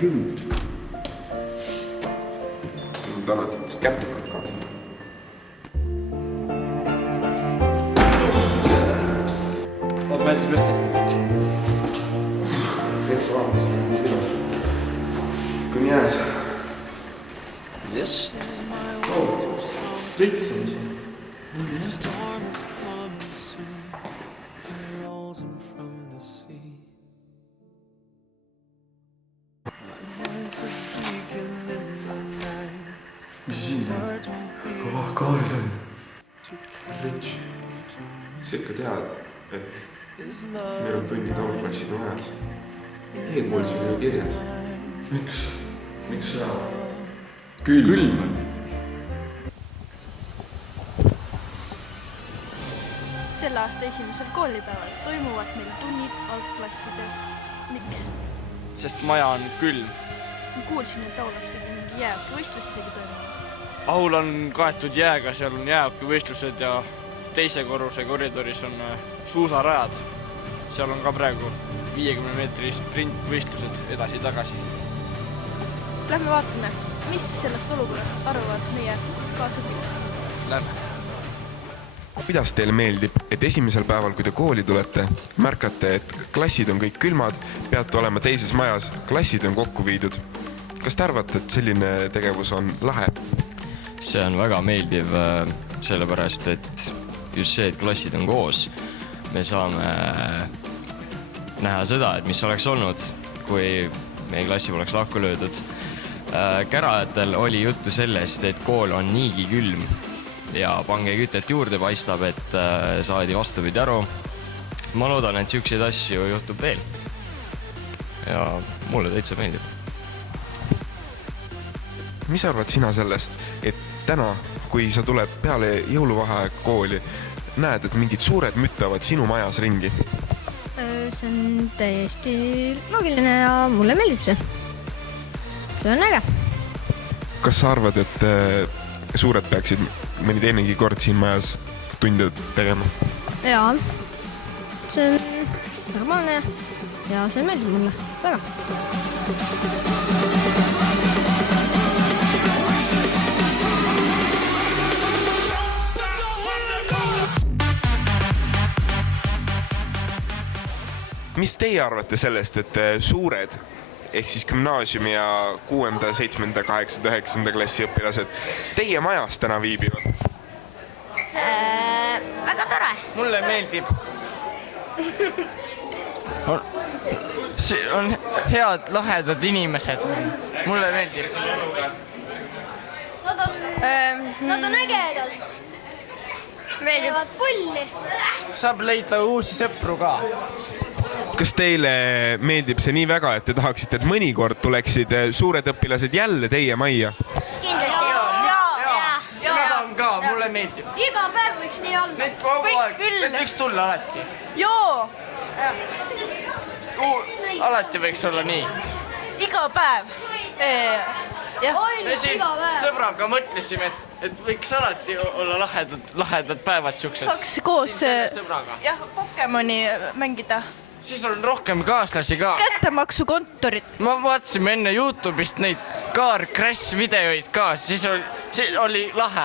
küll. Annad käptikut kaks. Oot, meeldis püsti. Kes vaatas? Kuni jääs. Yes. Prits on siin. Mis sa siin teed? Kaarl on. Rich. Sa ikka tead, et meil on tunnid algklassid vajas. E-koolis oli ju kirjas. Miks? Miks sa? Külm on. Selle aasta esimesel koolipäeval toimuvad meil tunnid algklassides. Miks? Sest maja on külm. Ma kuulsin, et aulas pidi mingi jäähockivõistlus isegi toimuma. Aul on kaetud jääga, seal on jäähockivõistlused ja teise korruse koridoris on suusarajad. Seal on ka praegu 50 meetri sprintvõistlused edasi-tagasi. Lähme vaatame, mis sellest olukorrast arvavad meie kaasõpilased. Lähme. Kuidas teile meeldib, et esimesel päeval, kui te kooli tulete, märkate, et klassid on kõik külmad, peate olema teises majas, klassid on kokku viidud. Kas te arvate, et selline tegevus on lahe? See on väga meeldiv, sellepärast, et just see, et klassid on koos, me saame näha seda, et mis oleks olnud, kui meie klassi poleks lahku löödud. Kärajatel oli juttu sellest, et kool on niigi külm ja pange kütet juurde, paistab, et saadi vastupidi aru. Ma loodan, et selliseid asju juhtub veel. Ja mulle täitsa meeldib. Mis arvad sina sellest, et täna, kui sa tuled peale jõuluvaheaeg kooli, näed, et mingid suured müttavad sinu majas ringi? See on täiesti loogiline ja mulle meeldib see. See on äge. Kas sa arvad, et suured peaksid mõni teinegi kord siin majas tunde tegema? Jaa, see on normaalne ja see meeldib mulle väga. Mis teie arvate sellest, et suured ehk siis gümnaasiumi ja 6., 7., 8., 9. klassi õpilased teie majas täna viibivad? Väga tore. Mulle meeldib. On head, lahedad inimesed. Mulle meeldib. Nad on ägedad. Meeldivad pulli. Saab leida uusi sõpru ka. Kas teile meeldib see nii väga, et te tahaksite, et mõnikord tuleksid suured õpilased jälle teie majja? Kindlasti. Nad on ka, mulle meeldib. Iga päev võiks nii olla. Need võiks tulla alati. Joo! Alati võiks olla nii. Iga päev. Ainult iga päev. Sõbraga mõtlesime, et võiks alati olla lahedad päevad siuksed. Saaks koos sõbraga. Pokemoni mängida. Siis on rohkem kaaslasi ka. Kättemaksukontorit. Ma vaatasime enne YouTube'ist neid Car Crash videoid ka, siis oli lahe.